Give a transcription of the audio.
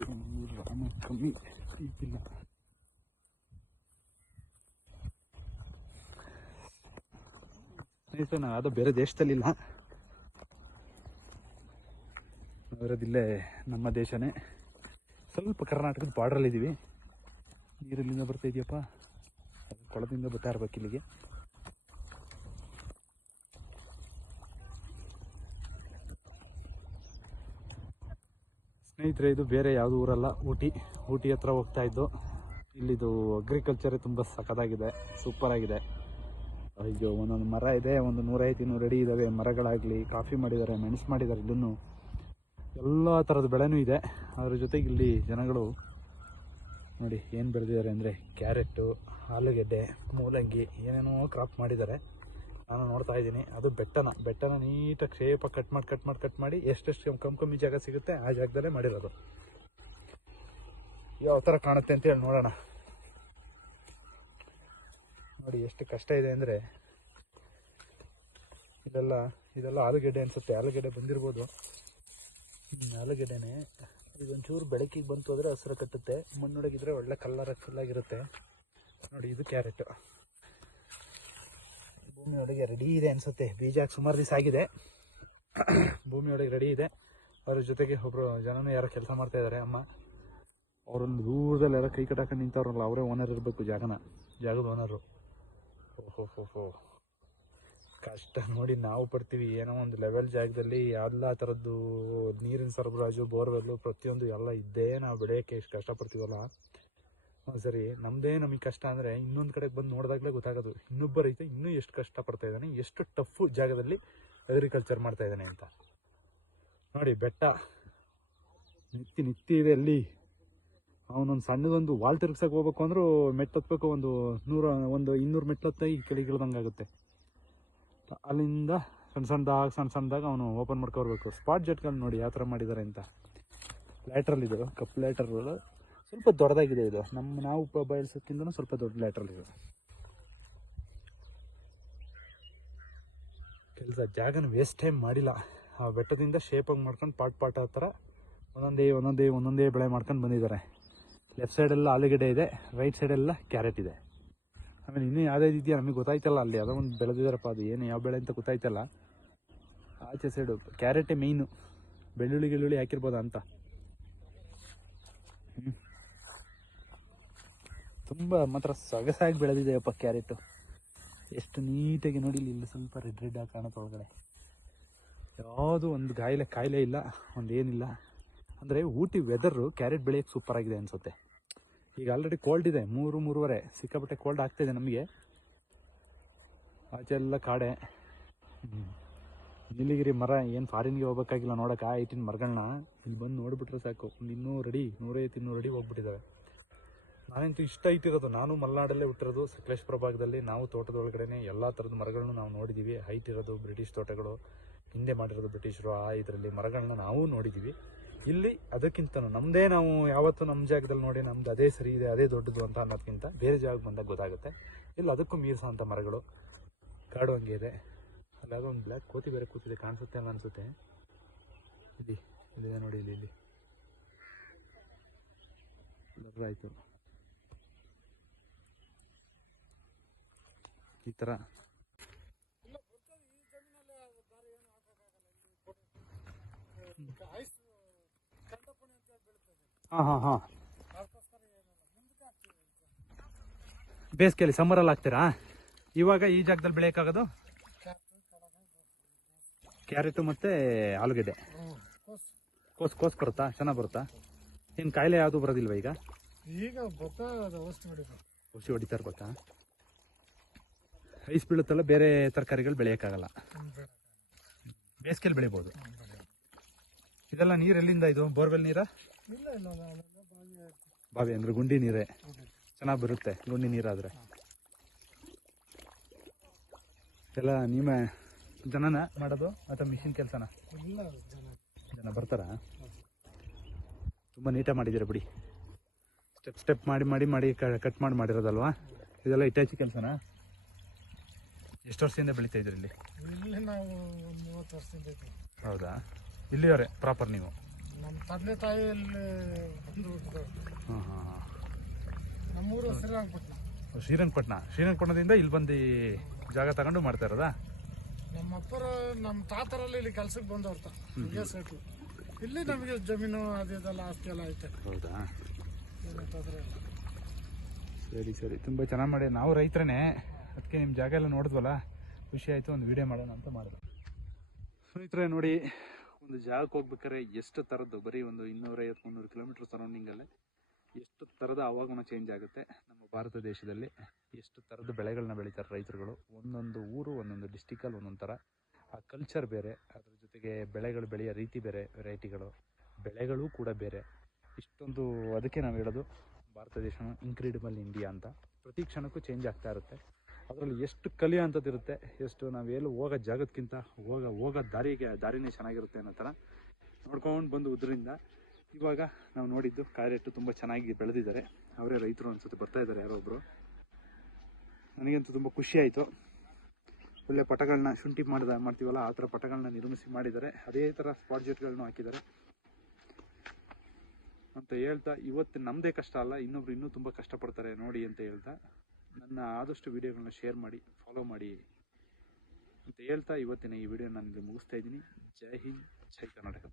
ಕಮ್ಮಿ ಇಲ್ಲ. ಸ್ನೇಹಿತರೆ, ನಾವು ಯಾವುದೋ ಬೇರೆ ದೇಶದಲ್ಲಿಲ್ಲ, ಇರೋದಿಲ್ಲೇ ನಮ್ಮ ದೇಶನೇ. ಸ್ವಲ್ಪ ಕರ್ನಾಟಕದ ಬಾರ್ಡ್ರಲ್ಲಿದ್ದೀವಿ. ನೀರಲ್ಲಿಂದ ಬರ್ತಾ ಇದೆಯಪ್ಪ, ಕೊಳದಿಂದ ಬರ್ತಾ ಇರ್ಬೇಕು ಇಲ್ಲಿಗೆ. ಸ್ನೇಹಿತರೆ, ಇದು ಬೇರೆ ಯಾವುದು ಊರಲ್ಲ, ಊಟಿ ಹತ್ರ ಹೋಗ್ತಾ ಇದ್ದು. ಇಲ್ಲಿದು ಅಗ್ರಿಕಲ್ಚರೇ ತುಂಬ ಸಖತ್ತಾಗಿದೆ, ಸೂಪರಾಗಿದೆ. ಅಯ್ಯೋ, ಒಂದೊಂದು ಮರ ಇದೆ, ಒಂದು 150-200 ಅಡಿ ಇದ್ದಾವೆ ಮರಗಳಾಗಲಿ. ಕಾಫಿ ಮಾಡಿದ್ದಾರೆ, ಮೆಣಸು ಮಾಡಿದ್ದಾರೆ, ಇದನ್ನು ಎಲ್ಲ ಥರದ ಬೆಳೆನೂ ಇದೆ. ಅದ್ರ ಜೊತೆಗೆ ಇಲ್ಲಿ ಜನಗಳು ನೋಡಿ ಏನು ಬೆಳೆದಿದ್ದಾರೆ ಅಂದರೆ ಕ್ಯಾರೆಟು, ಆಲೂಗೆಡ್ಡೆ, ಮೂಲಂಗಿ, ಏನೇನೋ ಕ್ರಾಪ್ ಮಾಡಿದ್ದಾರೆ. ನಾನು ನೋಡ್ತಾ ಇದ್ದೀನಿ. ಅದು ಬೆಟ್ಟನ ನೀಟಾಗಿ ಶೇಪಾಗಿ ಕಟ್ ಮಾಡಿ ಎಷ್ಟೆಷ್ಟು ಕಮ್ಮಿ ಜಾಗ ಸಿಗುತ್ತೆ ಆ ಜಾಗದಲ್ಲೇ ಮಾಡಿರೋದು. ಯಾವ ಥರ ಕಾಣುತ್ತೆ ಅಂತ ಹೇಳಿ ನೋಡೋಣ. ನೋಡಿ ಎಷ್ಟು ಕಷ್ಟ ಇದೆ ಅಂದರೆ, ಇದೆಲ್ಲ ಆಲೂಗೆಡ್ಡೆ ಅನಿಸುತ್ತೆ. ಆಲೂಗೆಡ್ಡೆ ಬಂದಿರ್ಬೋದು. ಆಲೂಗೆಡ್ಡೆನೇ. ಇದೊಂಚೂರು ಬೆಳಕಿಗೆ ಬಂತು ಅಂದರೆ ಹಸಿರು ಕಟ್ಟುತ್ತೆ, ಮಣ್ಣೊಳಗಿದ್ರೆ ಒಳ್ಳೆ ಕಲರ್ಫುಲ್ಲಾಗಿರುತ್ತೆ. ನೋಡಿ, ಇದು ಕ್ಯಾರೆಟ್ ಭೂಮಿಯೊಳಗೆ ರೆಡಿ ಇದೆ ಅನಿಸುತ್ತೆ. ಬೀಜ ಸುಮಾರು ದಿವಸ ಆಗಿದೆ, ಭೂಮಿಯೊಳಗೆ ರೆಡಿ ಇದೆ. ಅದ್ರ ಜೊತೆಗೆ ಒಬ್ಬರು ಜನನೂ ಯಾರೋ ಕೆಲಸ ಮಾಡ್ತಾ ಇದ್ದಾರೆ, ಅಮ್ಮ. ಅವರೊಂದು ದೂರದಲ್ಲಿ ಯಾರೋ ಕೈ ಕಟ್ಟಾಕೊಂಡು ನಿಂತವ್ರಲ್ಲ, ಅವರೇ ಓನರ್ ಇರಬೇಕು, ಜಾಗದ ಓನರು. ಓಹೋ, ಕಷ್ಟ ನೋಡಿ. ನಾವು ಪಡ್ತೀವಿ ಏನೋ ಒಂದು ಲೆವೆಲ್ ಜಾಗದಲ್ಲಿ ಎಲ್ಲ ಥರದ್ದು ನೀರಿನ ಸರಬರಾಜು, ಬೋರ್ವೆಲ್ಲು, ಪ್ರತಿಯೊಂದು ಎಲ್ಲ ಇದ್ದೇ ನಾವು ಬೆಳೆಯೋಕ್ಕೆ ಎಷ್ಟು ಕಷ್ಟಪಡ್ತೀವಲ್ಲ. ಸರಿ, ನಮಗೆ ಕಷ್ಟ ಅಂದರೆ ಇನ್ನೊಂದು ಕಡೆಗೆ ಬಂದು ನೋಡಿದಾಗಲೇ ಗೊತ್ತಾಗೋದು ಇನ್ನೊಬ್ಬ ರೈತ ಇನ್ನೂ ಎಷ್ಟು ಕಷ್ಟಪಡ್ತಾ ಇದ್ದಾನೆ, ಎಷ್ಟು ಟಫ್ ಜಾಗದಲ್ಲಿ ಅಗ್ರಿಕಲ್ಚರ್ ಮಾಡ್ತಾ ಇದ್ದಾನೆ ಅಂತ. ನೋಡಿ, ಬೆಟ್ಟ ನಿತ್ತಿ ಇದೆ ಅಲ್ಲಿ. ಅವನೊಂದು ಸಣ್ಣದೊಂದು ವಾಲ್ ತಿರುಗ್ಸಕ್ಕೆ ಹೋಗ್ಬೇಕು ಅಂದರೂ ಮೆಟ್ಟು ಹತ್ಬೇಕು, ಒಂದು 200 ಮೆಟ್ಲು ಹತ್ತಾಗಿ ಕೆಳಗೆ ಇಳ್ದಂಗಾಗುತ್ತೆ. ಅಲ್ಲಿಂದ ಸಣ್ಣದಾಗ ಅವನು ಓಪನ್ ಮಾಡ್ಕೊಬರ್ಬೇಕು. ಸ್ಪಾಟ್ ಜೆಟ್ಗಳು ನೋಡಿ ಯಾವ ಥರ ಮಾಡಿದ್ದಾರೆ ಅಂತ. ಲ್ಯಾಟ್ರಲ್ ಇದು, ಕಪ್ ಲ್ಯಾಟ್ರಲ್ ಸ್ವಲ್ಪ ದೊಡ್ಡದಾಗಿದೆ. ಇದು ನಾವು ಬಯಸೋಕ್ಕಿಂತ ಸ್ವಲ್ಪ ದೊಡ್ಡ ಲ್ಯಾಟ್ರಲ್ ಇದು. ಕೆಲಸ ಜಾಗನ ವೇಸ್ಟ್ ಟೈಮ್ ಮಾಡಿಲ್ಲ. ಆ ಬೆಟ್ಟದಿಂದ ಶೇಪಾಗಿ ಮಾಡ್ಕೊಂಡು ಪಾಟ್ ಆ ಥರ ಒಂದೊಂದೇ ಬೆಳೆ ಮಾಡ್ಕೊಂಡು ಬಂದಿದ್ದಾರೆ. ಲೆಫ್ಟ್ ಸೈಡೆಲ್ಲ ಆಲೂಗೆಡ್ಡೆ ಇದೆ, ರೈಟ್ ಸೈಡೆಲ್ಲ ಕ್ಯಾರೆಟ್ ಇದೆ. ಆಮೇಲೆ ಇನ್ನೂ ಯಾವುದೇ ಇದೆಯಾ ನಮಗೆ ಗೊತ್ತಾಯ್ತಲ್ಲ. ಅಲ್ಲಿ ಯಾವುದೋ ಒಂದು ಬೆಳೆದಿದ್ದಾರಪ್ಪ, ಅದು ಏನು ಯಾವ ಬೆಳೆ ಅಂತ ಗೊತ್ತಾಯ್ತಲ್ಲ. ಆಚೆ ಸೈಡು ಕ್ಯಾರೆಟೇ ಮೇಯ್ನು. ಬೆಳ್ಳುಳ್ಳಿ ಹಾಕಿರ್ಬೋದಾ ಅಂತ. ತುಂಬ ಮಾತ್ರ ಸೊಗಸಾಗಿ ಬೆಳೆದಿದೆಯಪ್ಪ ಕ್ಯಾರೆಟು. ಎಷ್ಟು ನೀಟಾಗಿ ನೋಡಿ. ಇಲ್ಲಿ ಸ್ವಲ್ಪ ರೆಡ್ ಆಗಿ ಕಾಣುತ್ತೆ ಒಳಗಡೆ. ಯಾವುದೂ ಒಂದು ಕಾಯಿಲೆ ಇಲ್ಲ, ಒಂದೇನಿಲ್ಲ. ಅಂದರೆ ಊಟಿ ವೆದರು ಕ್ಯಾರೆಟ್ ಬೆಳೆಯೋಕ್ಕೆ ಸೂಪರಾಗಿದೆ ಅನಿಸುತ್ತೆ. ಈಗ ಆಲ್ರೆಡಿ ಕೋಲ್ಡ್ ಇದೆ, 3-3:30 ಸಿಕ್ಕಾಪಟ್ಟೆ ಕೋಲ್ಡ್ ಆಗ್ತಾಯಿದೆ ನಮಗೆ. ಆಚೆ ಎಲ್ಲ ಕಾಡೆ. ನೀಲಗಿರಿ ಮರ ಏನು ಫಾರಿನ್ಗೆ ಹೋಗ್ಬೇಕಾಗಿಲ್ಲ ನೋಡೋಕೆ. ಆ ಹೈಟಿನ ಮರಗಳನ್ನ ಇಲ್ಲಿ ಬಂದು ನೋಡಿಬಿಟ್ರೆ ಸಾಕು. 150-200 ಅಡಿ ಹೋಗ್ಬಿಟ್ಟಿದ್ದಾವೆ. ನಾನಂತೂ ಇಷ್ಟ ಇಟ್ಟಿರೋದು. ನಾನು ಮಲೆನಾಡಲ್ಲೇ ಹುಟ್ಟಿರೋದು, ಸಕಲೇಶಪುರ ಭಾಗದಲ್ಲಿ. ನಾವು ತೋಟದೊಳಗಡೆ ಎಲ್ಲ ಥರದ ಮರಗಳನ್ನು ನಾವು ನೋಡಿದ್ದೀವಿ. ಹೈಟ್ ಇರೋದು ಬ್ರಿಟಿಷ್ ತೋಟಗಳು, ಹಿಂದೆ ಮಾಡಿರೋದು ಬ್ರಿಟಿಷರು. ಇದರಲ್ಲಿ ಮರಗಳನ್ನ ನಾವು ನೋಡಿದ್ದೀವಿ. ಇಲ್ಲಿ ಅದಕ್ಕಿಂತನೂ ನಾವು ಯಾವತ್ತೂ ನಮ್ಮ ಜಾಗದಲ್ಲಿ ನೋಡಿ ನಮ್ದು ಅದೇ ಸರಿ ಇದೆ, ಅದೇ ದೊಡ್ಡದು ಅಂತ ಅನ್ನೋದಕ್ಕಿಂತ ಬೇರೆ ಜಾಗಕ್ಕೆ ಬಂದಾಗ ಗೊತ್ತಾಗುತ್ತೆ. ಇಲ್ಲ ಅದಕ್ಕೂ ಮೀರಿಸೋಂಥ ಮರಗಳು. ಕಾಡು ಹಂಗೆ ಇದೆ. ಅಲ್ಲಾಗ ಒಂದು ಬ್ಲ್ಯಾಕ್ ಕೋತಿ ಬೇರೆ ಕೂತಿದೆ, ಕಾಣಿಸುತ್ತೆ ಅಂತ ಅನಿಸುತ್ತೆ. ಇಲ್ಲಿದೆ ನೋಡಿ, ಇಲ್ಲಿ ಆಯಿತು. ಈ ಥರ ಹಾಂ ಬೇಸಿಗೆಯಲ್ಲಿ ಸಮ್ಮರಲ್ಲಿ ಹಾಕ್ತೀರಾ? ಇವಾಗ ಈ ಜಾಗದಲ್ಲಿ ಬೆಳೆಯೋಕ್ಕಾಗೋದು ಕ್ಯಾರೆಟು ಮತ್ತು ಆಲೂಗೆಡ್ಡೆ. ಕೋಸ್ ಬರುತ್ತಾ? ಚೆನ್ನಾಗಿ ಬರುತ್ತಾ? ಏನು ಕಾಯಿಲೆ ಯಾವುದು ಬರೋದಿಲ್ವ ಈಗ? ಔಷಧಿ ಹೊಡಿತಾ ಇರ್ಬೇಕಾ? ಐಸ್ ಬೀಳುತ್ತಲ್ಲ, ಬೇರೆ ತರಕಾರಿಗಳು ಬೆಳೆಯೋಕ್ಕಾಗಲ್ಲ. ಬೇಸಿಗೆಯಲ್ಲಿ ಬೆಳಿಬೋದು. ಇದೆಲ್ಲ ನೀರು ಎಲ್ಲಿಂದ? ಇದು ಬೋರ್ವೆಲ್ ನೀರಾ? ಬಾವಿ ಅಂದ್ರೆ ಗುಂಡಿ ನೀರೇ ಚೆನ್ನಾಗಿ ಬರುತ್ತೆ. ಗುಂಡಿ ನೀರಾದರೆ ಎಲ್ಲ ನೀವೇ ಜನನ ಮಾಡೋದು ಅಥವಾ ಮಿಷಿನ್ ಕೆಲಸನ? ಜನ ಬರ್ತಾರ? ತುಂಬ ನೀಟಾಗಿ ಮಾಡಿದ್ದೀರಾ ಬಿಡಿ. ಸ್ಟೆಪ್ ಮಾಡಿ ಕಟ್ ಮಾಡಿರೋದಲ್ವಾ? ಇದೆಲ್ಲ ಇಟಾಚಿ ಕೆಲಸನಾ? ಎಷ್ಟು ವರ್ಷದಿಂದ ಬೆಳೀತಾ ಇದ್ರಿ ಇಲ್ಲಿ? ನಾವು 30 ವರ್ಷದಿಂದ. ಹೌದಾ? ಇಲ್ಲಿಯವರೇ ಪ್ರಾಪರ್ ನೀವು? ನಮ್ಮ ತಂದೆ ತಾಯಿಯಲ್ಲಿ ಬಂದು ಹುಟ್ಟಿದವರು. ಹಾಂ ಹಾಂ ಹಾಂ. ನಮ್ಮೂರು ಶ್ರೀರಂಗಪಟ್ಟಣ. ಶ್ರೀರಂಗಪಟ್ಟಣದಿಂದ ಇಲ್ಲಿ ಬಂದು ಜಾಗ ತಗೊಂಡು ಮಾಡ್ತಾ ಇರೋದಾ? ನಮ್ಮ ಅಪ್ಪರು ನಮ್ಮ ತಾತರಲ್ಲಿ ಇಲ್ಲಿ ಕೆಲ್ಸಕ್ಕೆ ಬಂದವ್ರ ಸೈಟು. ಇಲ್ಲಿ ನಮಗೆ ಜಮೀನು ಅದೆಲ್ಲ ಆಸ್ತಿ ಎಲ್ಲ ಐತೆ. ಹೌದಾ? ಏನು ತೊಂದರೆ ಇಲ್ಲ. ಸರಿ ಸರಿ, ತುಂಬ ಚೆನ್ನಾಗಿ ಮಾಡಿ. ನಾವು ರೈತರೇ, ಅದಕ್ಕೆ ನಿಮ್ಮ ಜಾಗ ಎಲ್ಲ ನೋಡಿದ್ವಲ್ಲ, ಖುಷಿ ಆಯಿತು, ಒಂದು ವಿಡಿಯೋ ಮಾಡೋಣ ಅಂತ ಮಾಡಿದೆ. ಸ್ನೇಹಿತರೆ ನೋಡಿ, ಒಂದು ಜಾಗಕ್ಕೆ ಹೋಗ್ಬೇಕಾದ್ರೆ ಎಷ್ಟು ಥರದ್ದು, ಬರೀ ಒಂದು 250-300 ಕಿಲೋಮೀಟರ್ ಸರೌಂಡಿಂಗಲ್ಲೇ ಎಷ್ಟು ಥರದ ಹವಾಗುಣ ಚೇಂಜ್ ಆಗುತ್ತೆ ನಮ್ಮ ಭಾರತ ದೇಶದಲ್ಲಿ. ಎಷ್ಟು ಥರದ ಬೆಳೆಗಳನ್ನ ಬೆಳೀತಾರೆ ರೈತರುಗಳು. ಒಂದೊಂದು ಊರು, ಒಂದೊಂದು ಡಿಸ್ಟಿಕಲ್ಲಿ ಒಂದೊಂದು ಥರ. ಆ ಕಲ್ಚರ್ ಬೇರೆ, ಅದ್ರ ಜೊತೆಗೆ ಬೆಳೆಗಳು ಬೆಳೆಯೋ ರೀತಿ ಬೇರೆ, ವೆರೈಟಿಗಳು, ಬೆಳೆಗಳು ಕೂಡ ಬೇರೆ. ಇಷ್ಟೊಂದು, ಅದಕ್ಕೆ ನಾವು ಹೇಳೋದು ಭಾರತ ದೇಶ ಇನ್ಕ್ರೆಡಿಬಲ್ ಇಂಡಿಯಾ ಅಂತ. ಪ್ರತಿ ಕ್ಷಣಕ್ಕೂ ಚೇಂಜ್ ಆಗ್ತಾ ಇರುತ್ತೆ. ಅದರಲ್ಲಿ ಎಷ್ಟು ಕಲಿಯೋ ಅಂಥದ್ದಿರುತ್ತೆ, ಎಷ್ಟು ನಾವೆಲ್ಲೂ ಹೋಗೋ ಜಾಗದಕ್ಕಿಂತ ಹೋಗೋ ದಾರಿನೇ ಚೆನ್ನಾಗಿರುತ್ತೆ ಅನ್ನೋ ಥರ ನೋಡ್ಕೊಂಡು ಬಂದು ಉದ್ರಿಂದ. ಇವಾಗ ನಾವು ನೋಡಿದ್ದು ಕ್ಯಾರೆಟು ತುಂಬ ಚೆನ್ನಾಗಿ ಬೆಳೆದಿದ್ದಾರೆ. ಅವರೇ ರೈತರು ಅನ್ಸುತ್ತೆ, ಬರ್ತಾ ಇದ್ದಾರೆ ಯಾರೋ ಒಬ್ಬರು. ನನಗಂತೂ ತುಂಬ ಖುಷಿ ಆಯಿತು. ಒಳ್ಳೆ ಪಟಗಳನ್ನ, ಶುಂಠಿ ಮಾಡ್ತೀವಲ್ಲ ಆ ಥರ ಪಟಗಳನ್ನ ನಿರ್ಮಿಸಿ ಮಾಡಿದ್ದಾರೆ. ಅದೇ ಥರ ಸ್ಪಾಟ್ ಜೆಟ್ಗಳನ್ನು ಹಾಕಿದ್ದಾರೆ ಅಂತ ಹೇಳ್ತಾ, ಇವತ್ತು ನಮ್ಮದೇ ಕಷ್ಟ ಅಲ್ಲ, ಇನ್ನೊಬ್ರು ಇನ್ನೂ ತುಂಬ ಕಷ್ಟಪಡ್ತಾರೆ ನೋಡಿ ಅಂತ ಹೇಳ್ತಾ, ನನ್ನ ಆದಷ್ಟು ವಿಡಿಯೋಗಳನ್ನ ಶೇರ್ ಮಾಡಿ, ಫಾಲೋ ಮಾಡಿ ಅಂತ ಹೇಳ್ತಾ ಇವತ್ತಿನ ಈ ವಿಡಿಯೋ ನಾನು ಮುಗಿಸ್ತಾ ಇದ್ದೀನಿ. ಜೈ ಹಿಂದ್, ಜೈ ಕರ್ನಾಟಕ.